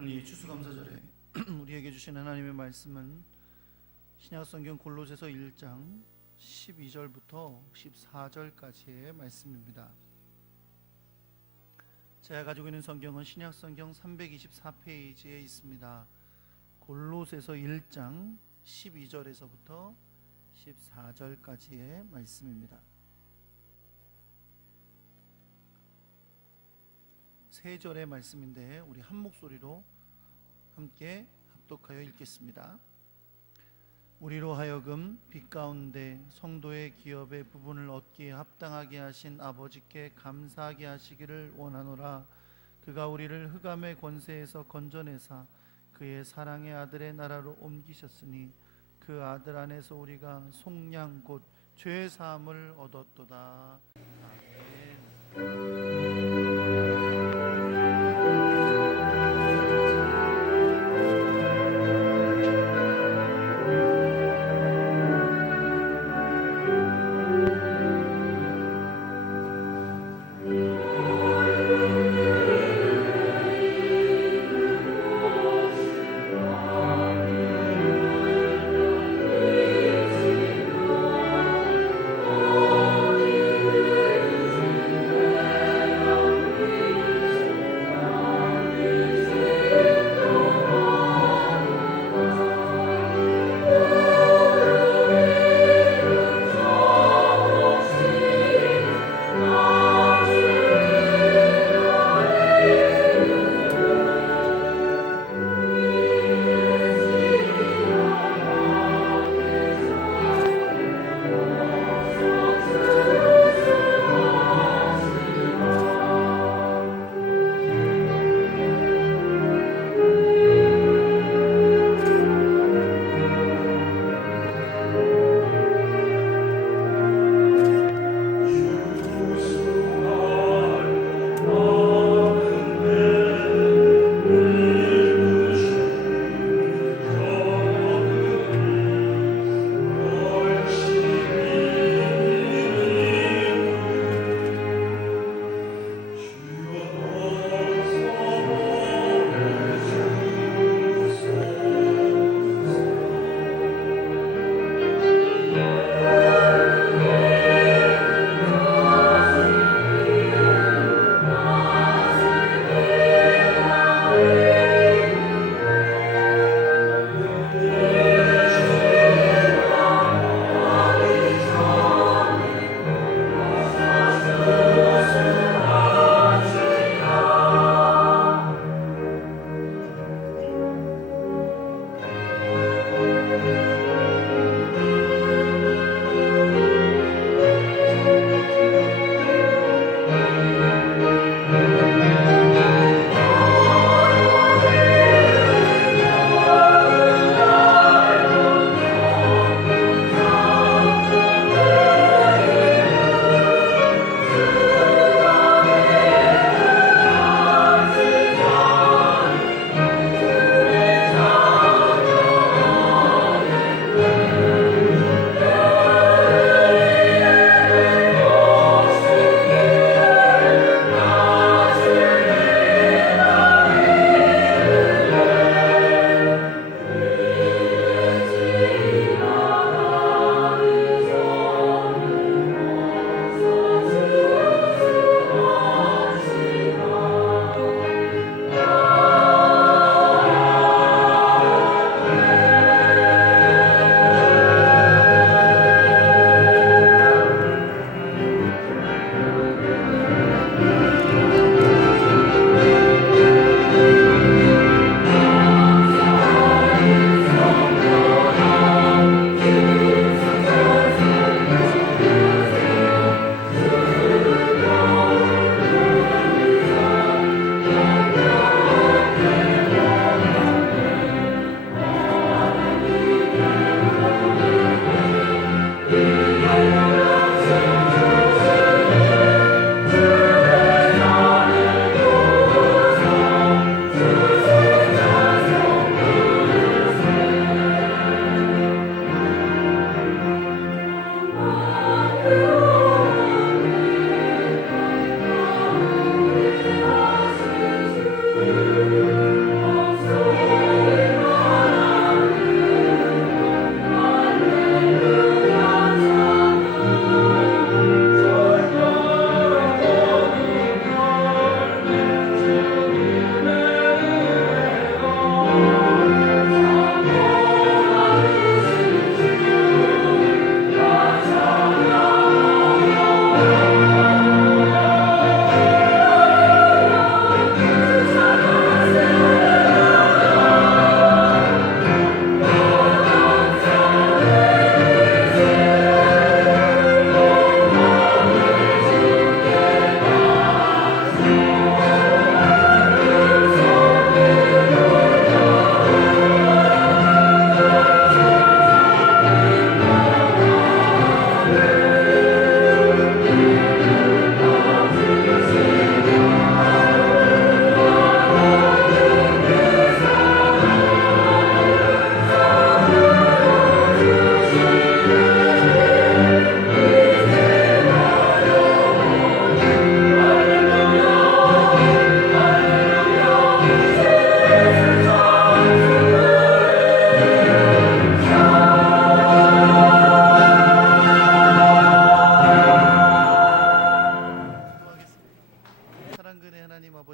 오늘 이 추수감사절에 우리에게 주신 하나님의 말씀은 신약성경 골로새서 1장 12절부터 14절까지의 말씀입니다. 제가 가지고 있는 성경은 신약성경 324페이지에 있습니다. 골로새서 1장 12절에서부터 14절까지의 말씀입니다. 세 절의 말씀인데 우리 한 목소리로 함께 합독하여 읽겠습니다. 우리로 하여금 빛 가운데 성도의 기업의 부분을 얻기에 합당하게 하신 아버지께 감사하게 하시기를 원하노라. 그가 우리를 흑암의 권세에서 건져내사 그의 사랑의 아들의 나라로 옮기셨으니 그 아들 안에서 우리가 속량 곧 죄 사함을 얻었도다. 아멘.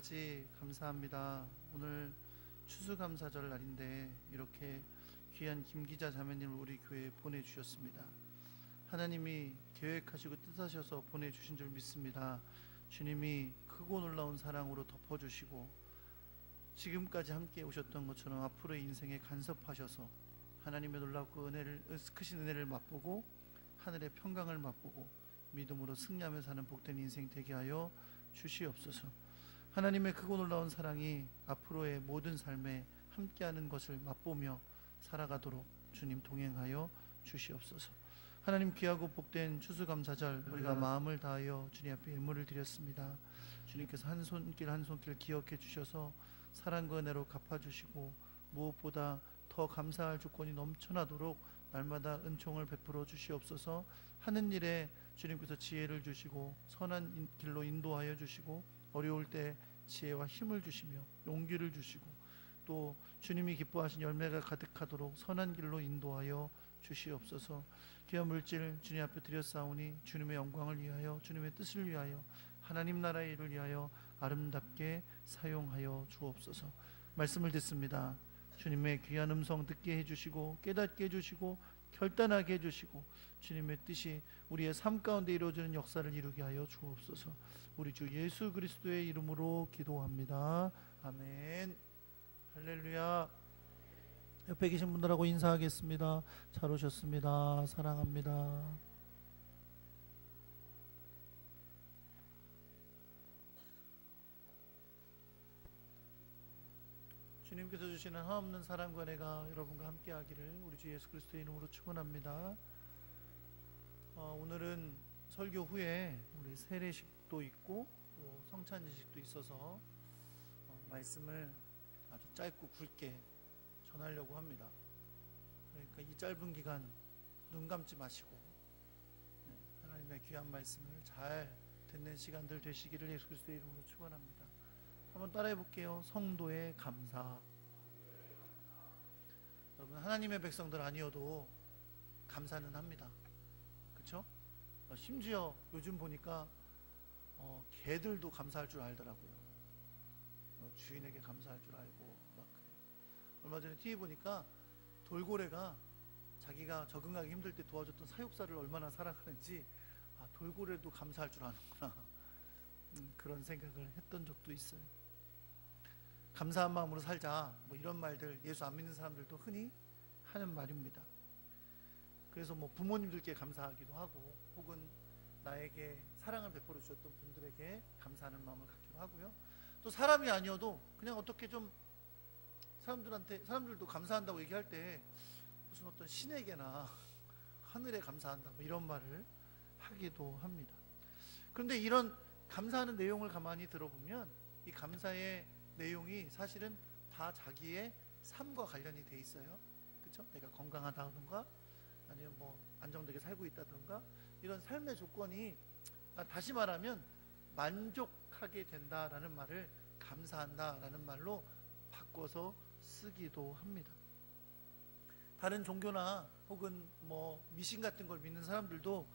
아버지 감사합니다. 오늘 추수감사절 날인데 이렇게 귀한 김기자 자매님을 우리 교회에 보내주셨습니다. 하나님이 계획하시고 뜻하셔서 보내주신 줄 믿습니다. 주님이 크고 놀라운 사랑으로 덮어주시고 지금까지 함께 오셨던 것처럼 앞으로의 인생에 간섭하셔서 하나님의 놀랍고 크신 은혜를 맛보고 하늘의 평강을 맛보고 믿음으로 승리하며 사는 복된 인생 되게 하여 주시옵소서. 하나님의 크고 놀라운 사랑이 앞으로의 모든 삶에 함께하는 것을 맛보며 살아가도록 주님 동행하여 주시옵소서. 하나님 귀하고 복된 추수감사절 우리가 마음을 다하여 주님 앞에 예물을 드렸습니다. 주님께서 한 손길 한 손길 기억해 주셔서 사랑과 은혜로 갚아주시고 무엇보다 더 감사할 조건이 넘쳐나도록 날마다 은총을 베풀어 주시옵소서. 하는 일에 주님께서 지혜를 주시고 선한 길로 인도하여 주시고 어려울 때 지혜와 힘을 주시며 용기를 주시고 또 주님이 기뻐하신 열매가 가득하도록 선한 길로 인도하여 주시옵소서. 귀한 물질 주님 앞에 드렸사오니 주님의 영광을 위하여 주님의 뜻을 위하여 하나님 나라의 일을 위하여 아름답게 사용하여 주옵소서. 말씀을 듣습니다. 주님의 귀한 음성 듣게 해주시고 깨닫게 해주시고 결단하게 해주시고 주님의 뜻이 우리의 삶 가운데 이루어지는 역사를 이루게 하여 주옵소서. 우리 주 예수 그리스도의 이름으로 기도합니다. 아멘. 할렐루야. 옆에 계신 분들하고 인사하겠습니다. 잘 오셨습니다. 사랑합니다. 주님께서 주시는 한없는 사랑과 은혜가 여러분과 함께하기를 우리 주 예수 그리스도의 이름으로 축원합니다. 오늘은 설교 후에 우리 세례식도 있고 또 성찬식도 있어서 말씀을 아주 짧고 굵게 전하려고 합니다. 그러니까 이 짧은 기간 눈 감지 마시고 하나님의 귀한 말씀을 잘 듣는 시간들 되시기를 예수 그리스도의 이름으로 축원합니다. 한번 따라해 볼게요. 성도의 감사. 여러분 하나님의 백성들 아니어도 감사는 합니다. 그렇죠? 심지어 요즘 보니까 개들도 감사할 줄 알더라고요. 주인에게 감사할 줄 알고 막 그래요. 얼마 전에 TV 보니까 돌고래가 자기가 적응하기 힘들 때 도와줬던 사육사를 얼마나 사랑하는지 돌고래도 감사할 줄 아는구나 그런 생각을 했던 적도 있어요. 감사한 마음으로 살자 뭐 이런 말들 예수 안 믿는 사람들도 흔히 하는 말입니다. 그래서 뭐 부모님들께 감사하기도 하고 혹은 나에게 사랑을 베풀어 주셨던 분들에게 감사하는 마음을 갖기도 하고요. 또 사람이 아니어도 그냥 어떻게 좀 사람들도 감사한다고 얘기할 때 무슨 어떤 신에게나 하늘에 감사한다 뭐 이런 말을 하기도 합니다. 그런데 이런 감사하는 내용을 가만히 들어보면 이 감사의 내용이 사실은 다 자기의 삶과 관련이 돼 있어요. 그렇죠? 내가 건강하다든가 아니면 뭐 안정되게 살고 있다든가 이런 삶의 조건이 다시 말하면 만족하게 된다라는 말을 감사한다라는 말로 바꿔서 쓰기도 합니다. 다른 종교나 혹은 뭐 미신 같은 걸 믿는 사람들도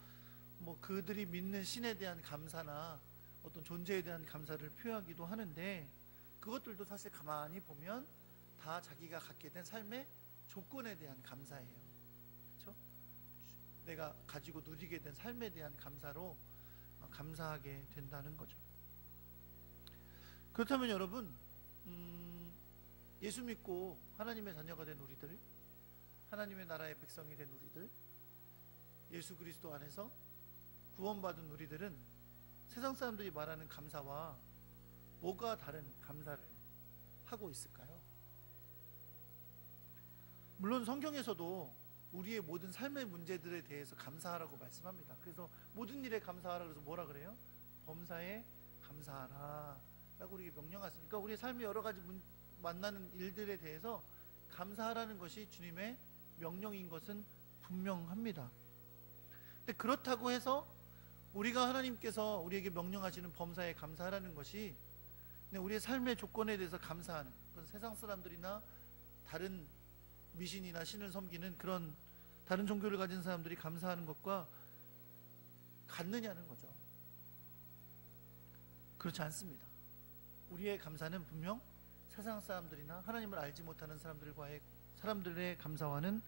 뭐 그들이 믿는 신에 대한 감사나 어떤 존재에 대한 감사를 표하기도 하는데 그것들도 사실 가만히 보면 다 자기가 갖게 된 삶의 조건에 대한 감사예요. 그렇죠? 내가 가지고 누리게 된 삶에 대한 감사로 감사하게 된다는 거죠. 그렇다면 여러분 예수 믿고 하나님의 자녀가 된 우리들, 하나님의 나라의 백성이 된 우리들, 예수 그리스도 안에서 구원받은 우리들은 세상 사람들이 말하는 감사와 뭐가 다른 감사를 하고 있을까요? 물론 성경에서도 우리의 모든 삶의 문제들에 대해서 감사하라고 말씀합니다. 그래서 모든 일에 감사하라 그래서 뭐라 그래요? 범사에 감사하라 라고 우리에게 명령하십니까? 우리의 삶의 여러 가지 만나는 일들에 대해서 감사하라는 것이 주님의 명령인 것은 분명합니다. 근데 그렇다고 해서 우리가 하나님께서 우리에게 명령하시는 범사에 감사하라는 것이 우리의 삶의 조건에 대해서 감사하는 그건 세상 사람들이나 다른 미신이나 신을 섬기는 그런 다른 종교를 가진 사람들이 감사하는 것과 같느냐는 거죠. 그렇지 않습니다. 우리의 감사는 분명 세상 사람들이나 하나님을 알지 못하는 사람들의 감사와는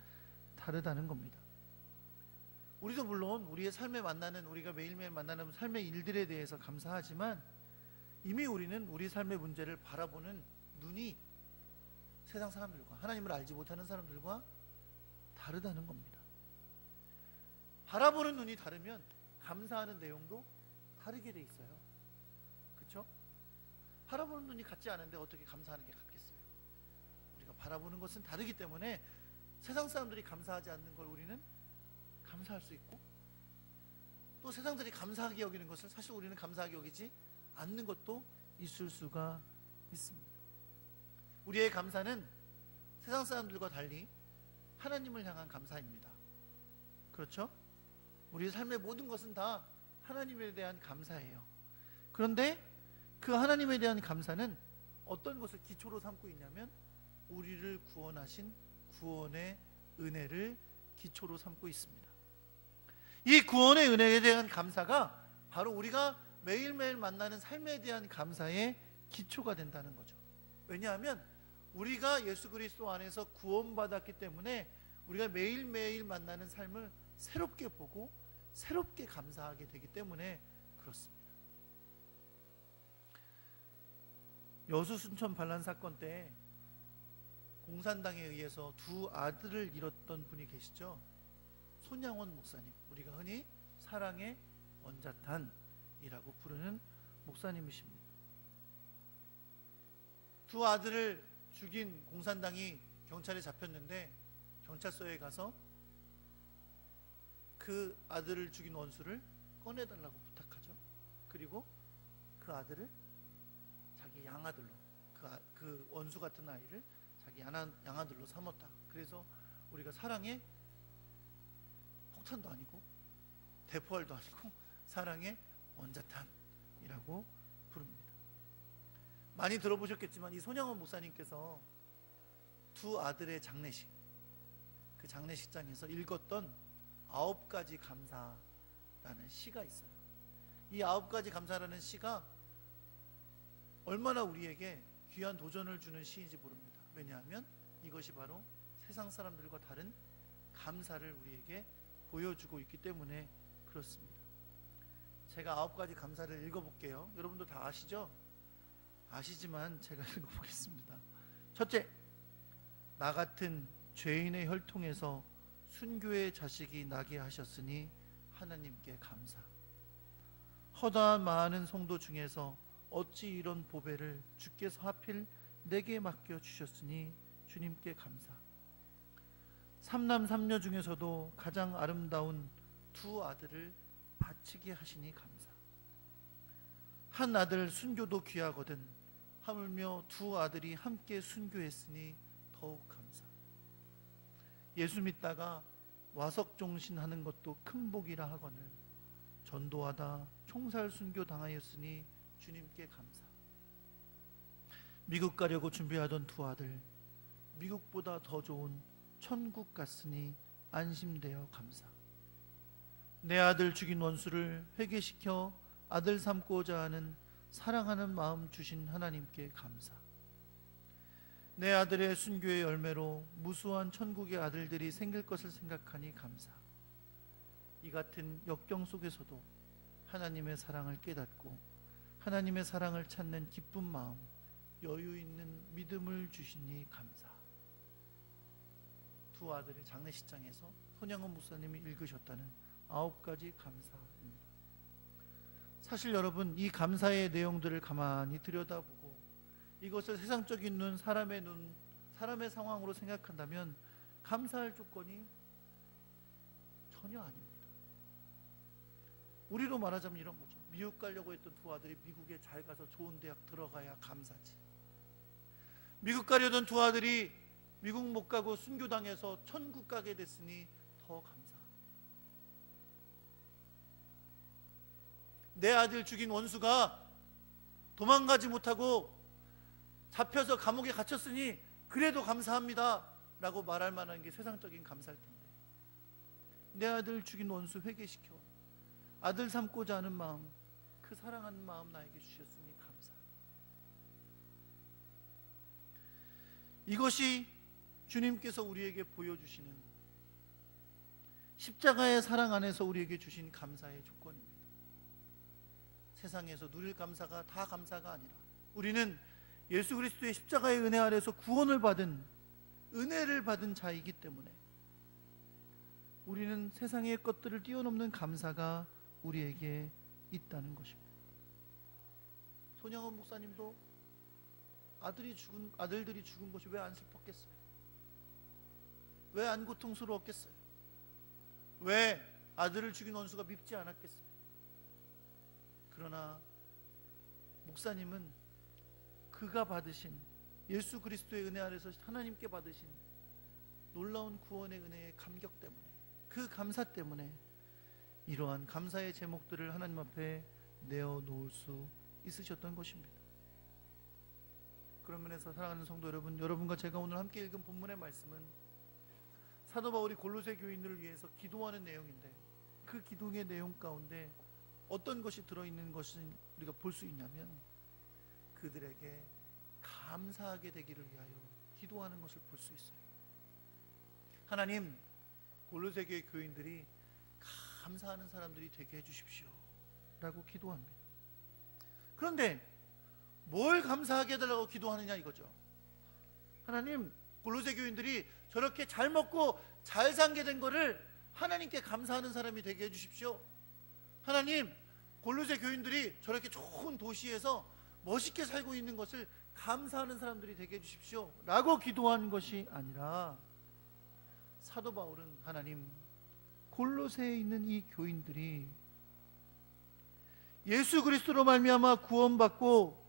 다르다는 겁니다. 우리도 물론 우리의 삶에 만나는, 우리가 매일매일 만나는 삶의 일들에 대해서 감사하지만 이미 우리는 우리 삶의 문제를 바라보는 눈이 세상 사람들과, 하나님을 알지 못하는 사람들과 다르다는 겁니다. 바라보는 눈이 다르면 감사하는 내용도 다르게 돼 있어요. 그렇죠? 바라보는 눈이 같지 않은데 어떻게 감사하는 게 같겠어요? 우리가 바라보는 것은 다르기 때문에 세상 사람들이 감사하지 않는 걸 우리는 감사할 수 있고, 또 세상들이 감사하게 여기는 것을 사실 우리는 감사하게 여기지 않는 것도 있을 수가 있습니다. 우리의 감사는 세상 사람들과 달리 하나님을 향한 감사입니다. 그렇죠? 우리의 삶의 모든 것은 다 하나님에 대한 감사예요. 그런데 그 하나님에 대한 감사는 어떤 것을 기초로 삼고 있냐면 우리를 구원하신 구원의 은혜를 기초로 삼고 있습니다. 이 구원의 은혜에 대한 감사가 바로 우리가 매일매일 만나는 삶에 대한 감사의 기초가 된다는 거죠. 왜냐하면 우리가 예수 그리스도 안에서 구원받았기 때문에 우리가 매일매일 만나는 삶을 새롭게 보고 새롭게 감사하게 되기 때문에 그렇습니다. 여수 순천 반란 사건 때 공산당에 의해서 두 아들을 잃었던 분이 계시죠. 손양원 목사님, 우리가 흔히 사랑의 원자탄이라고 부르는 목사님이십니다. 두 아들을 죽인 공산당이 경찰에 잡혔는데 경찰서에 가서 그 아들을 죽인 원수를 꺼내달라고 부탁하죠. 그리고 그 아들을 자기 양아들로, 그 원수 같은 아이를 자기 양아들로 삼았다. 그래서 우리가 사랑의 폭탄도 아니고 대포알도 아니고 사랑의 원자탄이라고 부릅니다. 많이 들어보셨겠지만 이 손양원 목사님께서 두 아들의 장례식, 그 장례식장에서 읽었던 9가지 감사라는 시가 있어요. 이 9가지 감사라는 시가 얼마나 우리에게 귀한 도전을 주는 시인지 모릅니다. 왜냐하면 이것이 바로 세상 사람들과 다른 감사를 우리에게 보여주고 있기 때문에 그렇습니다. 제가 9가지 감사를 읽어볼게요. 여러분도 다 아시죠? 아시지만 제가 읽어보겠습니다. 첫째, 나 같은 죄인의 혈통에서 순교의 자식이 나게 하셨으니 하나님께 감사. 허다한 많은 성도 중에서 어찌 이런 보배를 주께서 하필 내게 맡겨 주셨으니 주님께 감사. 삼남 삼녀 중에서도 가장 아름다운 두 아들을 바치게 하시니 감사. 한 아들 순교도 귀하거든 하물며 두 아들이 함께 순교했으니 더욱 감사. 예수 믿다가 와석종신하는 것도 큰 복이라 하거늘 전도하다 총살 순교 당하였으니 주님께 감사. 미국 가려고 준비하던 두 아들 미국보다 더 좋은 천국 갔으니 안심되어 감사. 내 아들 죽인 원수를 회개시켜 아들 삼고자 하는 사랑하는 마음 주신 하나님께 감사. 내 아들의 순교의 열매로 무수한 천국의 아들들이 생길 것을 생각하니 감사. 이 같은 역경 속에서도 하나님의 사랑을 깨닫고 하나님의 사랑을 찾는 기쁜 마음, 여유 있는 믿음을 주시니 감사. 두 아들의 장례식장에서 손양원 목사님이 읽으셨다는 9가지 감사입니다. 사실 여러분, 이 감사의 내용들을 가만히 들여다보고 이것을 세상적인 눈, 사람의 상황으로 생각한다면 감사할 조건이 전혀 아닙니다. 우리로 말하자면 이런 거죠. 미국 가려고 했던 두 아들이 미국에 잘 가서 좋은 대학 들어가야 감사지. 미국 가려던 두 아들이 미국 못 가고 순교당해서 천국 가게 됐으니 더 감사. 내 아들 죽인 원수가 도망가지 못하고 잡혀서 감옥에 갇혔으니 그래도 감사합니다 라고 말할 만한 게 세상적인 감사일 텐데, 내 아들 죽인 원수 회개시켜 아들 삼고자 하는 마음, 그 사랑하는 마음 나에게 주셨으니 감사. 이것이 주님께서 우리에게 보여주시는 십자가의 사랑 안에서 우리에게 주신 감사의 조건입니다. 세상에서 누릴 감사가 다 감사가 아니라 우리는 예수 그리스도의 십자가의 은혜 아래서 구원을 받은, 은혜를 받은 자이기 때문에 우리는 세상의 것들을 뛰어넘는 감사가 우리에게 있다는 것입니다. 손양원 목사님도 아들들이 죽은 것이 왜 안 슬펐겠어요? 왜 안 고통스러웠겠어요? 왜 아들을 죽인 원수가 밉지 않았겠어요? 그러나 목사님은 그가 받으신 예수 그리스도의 은혜 아래서 하나님께 받으신 놀라운 구원의 은혜의 감격 때문에, 그 감사 때문에 이러한 감사의 제목들을 하나님 앞에 내어놓을 수 있으셨던 것입니다. 그런 면에서 사랑하는 성도 여러분, 여러분과 제가 오늘 함께 읽은 본문의 말씀은 사도 바울이 골로새 교인들을 위해서 기도하는 내용인데, 그 기도의 내용 가운데 어떤 것이 들어있는 것을 우리가 볼 수 있냐면, 그들에게 감사하게 되기를 위하여 기도하는 것을 볼 수 있어요. 하나님, 골로새 교회 교인들이 감사하는 사람들이 되게 해주십시오 라고 기도합니다. 그런데 뭘 감사하게 해달라고 기도하느냐 이거죠. 하나님, 골로새 교인들이 저렇게 잘 먹고 잘 살게 된 거를 하나님께 감사하는 사람이 되게 해주십시오. 하나님, 골로새 교인들이 저렇게 좋은 도시에서 멋있게 살고 있는 것을 감사하는 사람들이 되게 해주십시오 라고 기도한 것이 아니라, 사도 바울은 하나님, 골로새에 있는 이 교인들이 예수 그리스도로 말미암아 구원받고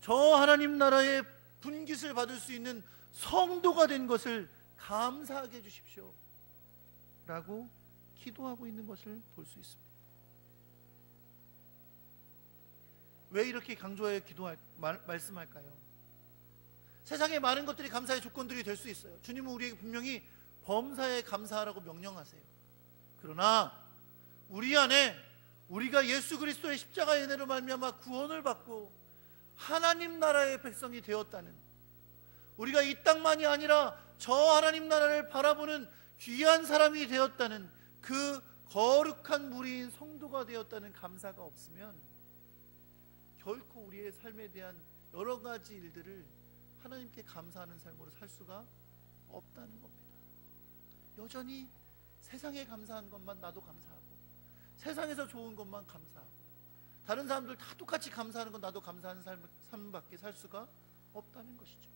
저 하나님 나라의 분깃을 받을 수 있는 성도가 된 것을 감사하게 해주십시오 라고 기도하고 있는 것을 볼 수 있습니다. 왜 이렇게 강조하여 말씀할까요? 세상에 많은 것들이 감사의 조건들이 될 수 있어요. 주님은 우리에게 분명히 범사에 감사하라고 명령하세요. 그러나 우리 안에 우리가 예수 그리스도의 십자가의 은혜로 말미암아 구원을 받고 하나님 나라의 백성이 되었다는, 우리가 이 땅만이 아니라 저 하나님 나라를 바라보는 귀한 사람이 되었다는, 그 거룩한 무리인 성도가 되었다는 감사가 없으면 결코 우리의 삶에 대한 여러 가지 일들을 하나님께 감사하는 삶으로 살 수가 없다는 겁니다. 여전히 세상에 감사한 것만 나도 감사하고, 세상에서 좋은 것만 감사하고, 다른 사람들 다 똑같이 감사하는 건 나도 감사하는 삶밖에 살 수가 없다는 것이죠.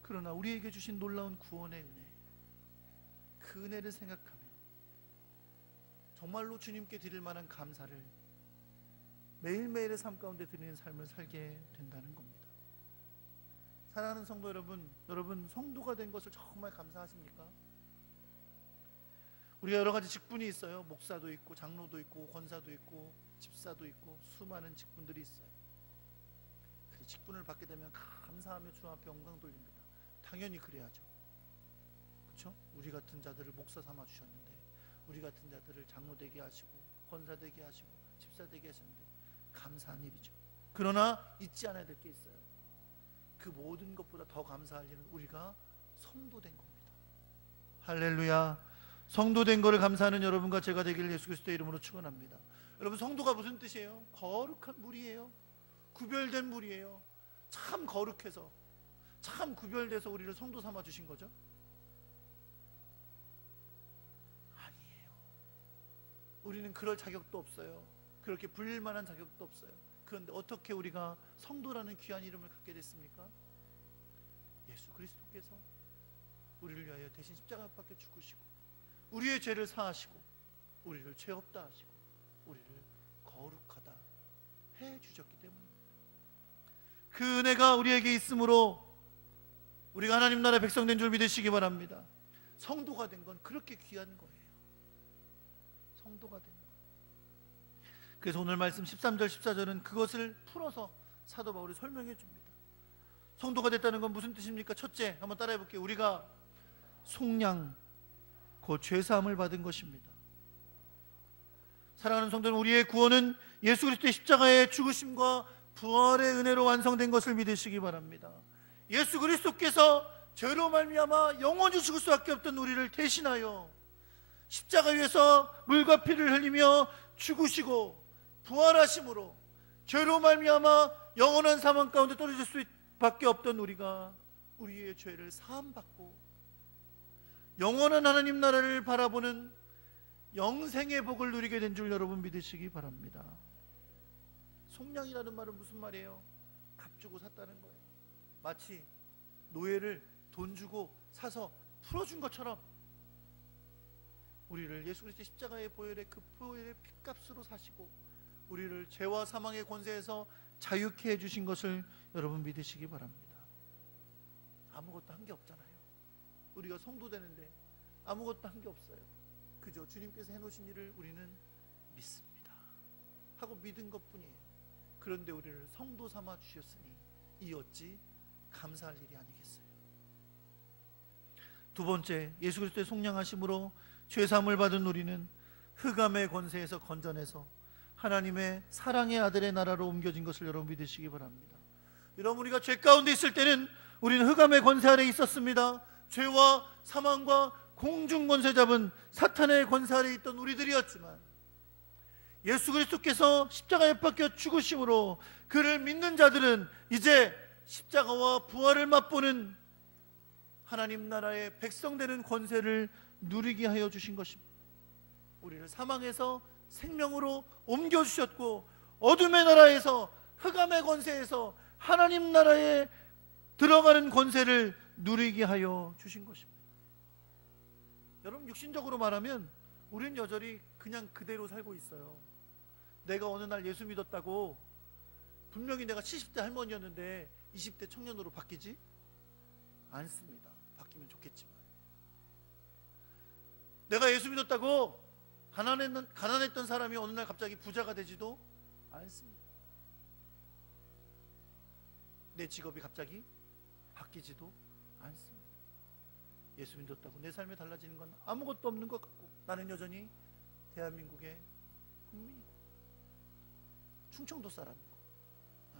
그러나 우리에게 주신 놀라운 구원의 은혜, 그 은혜를 생각하면 정말로 주님께 드릴 만한 감사를 매일매일의 삶 가운데 드리는 삶을 살게 된다는 겁니다. 사랑하는 성도 여러분, 여러분 성도가 된 것을 정말 감사하십니까? 우리가 여러 가지 직분이 있어요. 목사도 있고 장로도 있고 권사도 있고 집사도 있고 수많은 직분들이 있어요. 그 직분을 받게 되면 감사하며 주 앞에 영광 돌립니다. 당연히 그래야죠. 그렇죠? 우리 같은 자들을 목사 삼아 주셨는데, 우리 같은 자들을 장로 되게 하시고 권사 되게 하시고 집사 되게 하셨는데 감사한 일이죠. 그러나 잊지 않아야 될 게 있어요. 그 모든 것보다 더 감사할 일은 우리가 성도된 겁니다. 할렐루야. 성도된 것을 감사하는 여러분과 제가 되기를 예수 그리스도의 이름으로 축원합니다. 여러분, 성도가 무슨 뜻이에요? 거룩한 무리예요. 구별된 무리예요. 참 거룩해서, 참 구별돼서 우리를 성도 삼아 주신 거죠? 아니에요. 우리는 그럴 자격도 없어요. 그렇게 불릴 만한 자격도 없어요. 그런데 어떻게 우리가 성도라는 귀한 이름을 갖게 됐습니까? 예수 그리스도께서 우리를 위하여 대신 십자가에 못 박혀 죽으시고 우리의 죄를 사하시고 우리를 죄 없다 하시고 우리를 거룩하다 해 주셨기 때문입니다. 그 은혜가 우리에게 있으므로 우리가 하나님 나라의 백성 된 줄 믿으시기 바랍니다. 성도가 된 건 그렇게 귀한 거예요. 성도가 된 것. 그래서 오늘 말씀 13절 14절은 그것을 풀어서 사도 바울이 설명해 줍니다. 성도가 됐다는 건 무슨 뜻입니까? 첫째, 한번 따라해 볼게요. 우리가 속량, 곧 죄사함을 받은 것입니다. 사랑하는 성도는, 우리의 구원은 예수 그리스도의 십자가의 죽으심과 부활의 은혜로 완성된 것을 믿으시기 바랍니다. 예수 그리스도께서 죄로 말미암아 영원히 죽을 수밖에 없던 우리를 대신하여 십자가 위에서 물과 피를 흘리며 죽으시고 부활하심으로 죄로 말미암아 영원한 사망 가운데 떨어질 수밖에 없던 우리가 우리의 죄를 사함받고 영원한 하나님 나라를 바라보는 영생의 복을 누리게 된 줄 여러분 믿으시기 바랍니다. 속량이라는 말은 무슨 말이에요? 값 주고 샀다는 거예요. 마치 노예를 돈 주고 사서 풀어준 것처럼 우리를 예수 그리스도의 십자가의 보혈의 그 보혈의 핏값으로 사시고 우리를 죄와 사망의 권세에서 자유케 해주신 것을 여러분 믿으시기 바랍니다. 아무것도 한 게 없잖아요. 우리가 성도 되는데 아무것도 한 게 없어요. 그저 주님께서 해놓으신 일을 우리는 믿습니다 하고 믿은 것뿐이에요. 그런데 우리를 성도 삼아 주셨으니 이 어찌 감사할 일이 아니겠어요. 두 번째, 예수 그리스도의 속량하심으로 죄사함을 받은 우리는 흑암의 권세에서 건져내서 하나님의 사랑의 아들의 나라로 옮겨진 것을 여러분 믿으시기 바랍니다. 여러분, 우리가 죄 가운데 있을 때는 우리는 흑암의 권세 아래 있었습니다. 죄와 사망과 공중 권세 잡은 사탄의 권세 아래 있던 우리들이었지만 예수 그리스도께서 십자가에 박혀 죽으심으로 그를 믿는 자들은 이제 십자가와 부활을 맛보는 하나님 나라의 백성 되는 권세를 누리게 하여 주신 것입니다. 우리를 사망에서 생명으로 옮겨주셨고 어둠의 나라에서 흑암의 권세에서 하나님 나라에 들어가는 권세를 누리게 하여 주신 것입니다. 여러분, 육신적으로 말하면 우리는 여전히 그냥 그대로 살고 있어요. 내가 어느 날 예수 믿었다고 분명히 내가 70대 할머니였는데 20대 청년으로 바뀌지 않습니다. 바뀌면 좋겠지만 내가 예수 믿었다고 가난했던 사람이 어느 날 갑자기 부자가 되지도 않습니다. 내 직업이 갑자기 바뀌지도 않습니다. 예수 믿었다고 내 삶이 달라지는 건 아무것도 없는 것 같고 나는 여전히 대한민국의 국민이고 충청도 사람이고,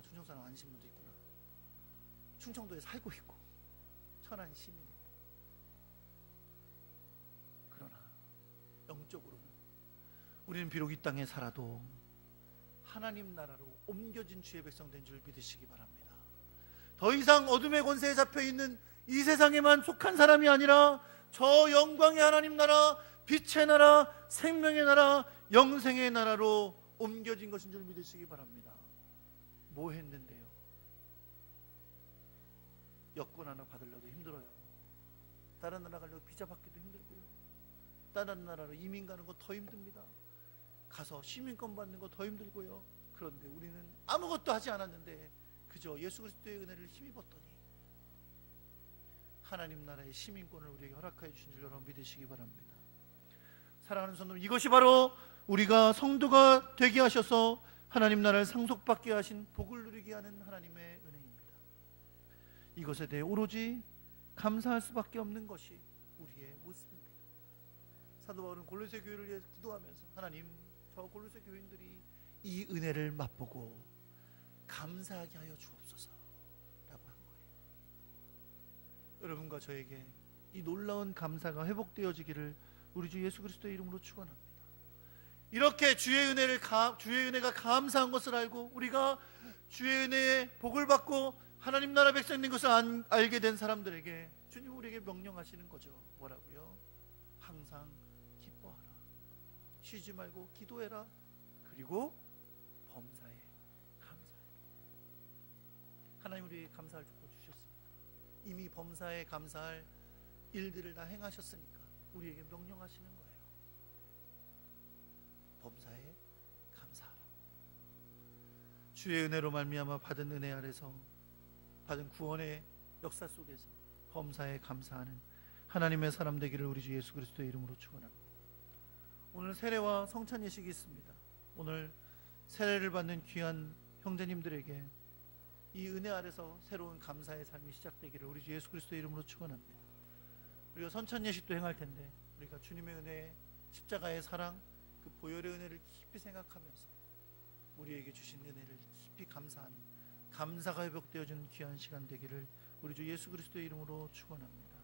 충청도 사람 아니신 분도 있구나. 충청도에 살고 있고 천안 시민이고, 그러나 영적으로는 우리는 비록 이 땅에 살아도 하나님 나라로 옮겨진 주의 백성 된 줄 믿으시기 바랍니다. 더 이상 어둠의 권세에 잡혀있는 이 세상에만 속한 사람이 아니라 저 영광의 하나님 나라, 빛의 나라, 생명의 나라, 영생의 나라로 옮겨진 것인 줄 믿으시기 바랍니다. 뭐 했는데요? 여권 하나 받으려도 힘들어요. 다른 나라 가려고 비자 받기도 힘들고요. 다른 나라로 이민 가는 거 더 힘듭니다. 가서 시민권 받는 거 더 힘들고요. 그런데 우리는 아무것도 하지 않았는데 그저 예수 그리스도의 은혜를 힘입었더니 하나님 나라의 시민권을 우리에게 허락하여 주신 줄 여러분 믿으시기 바랍니다. 사랑하는 성도님, 이것이 바로 우리가 성도가 되게 하셔서 하나님 나라를 상속받게 하신 복을 누리게 하는 하나님의 은혜입니다. 이것에 대해 오로지 감사할 수밖에 없는 것이 우리의 모습입니다. 사도 바울은 골로새 교회를 위해 기도하면서 하나님, 저 골로새 교인들이 이 은혜를 맛보고 감사하게 하여 주옵소서 라고 한 거예요. 여러분과 저에게 이 놀라운 감사가 회복되어지기를 우리 주 예수 그리스도의 이름으로 축원합니다. 이렇게 주의 은혜가 감사한 것을 알고 우리가 주의 은혜의 복을 받고 하나님 나라 백성인 것을 알게 된 사람들에게 주님 우리에게 명령하시는 거죠. 뭐라고요? 항상 기뻐하라, 쉬지 말고 기도해라, 그리고 범사에 감사해라. 하나님 우리에게 감사할 축복 주셨습니다. 이미 범사에 감사할 일들을 다 행하셨으니까 우리에게 명령하시는 거예요. 범사에 감사하라. 주의 은혜로 말미암아 받은 은혜 아래서 받은 구원의 역사 속에서 범사에 감사하는 하나님의 사람 되기를 우리 주 예수 그리스도의 이름으로 축원합니다. 오늘 세례와 성찬 예식이 있습니다. 오늘 세례를 받는 귀한 형제님들에게 이 은혜 아래서 새로운 감사의 삶이 시작되기를 우리 주 예수 그리스도의 이름으로 축원합니다. 우리가 선찬 예식도 행할 텐데 우리가 주님의 은혜, 십자가의 사랑, 그 보혈의 은혜를 깊이 생각하면서 우리에게 주신 은혜를 깊이 감사하는 감사가 회복되어지는 귀한 시간 되기를 우리 주 예수 그리스도의 이름으로 축원합니다.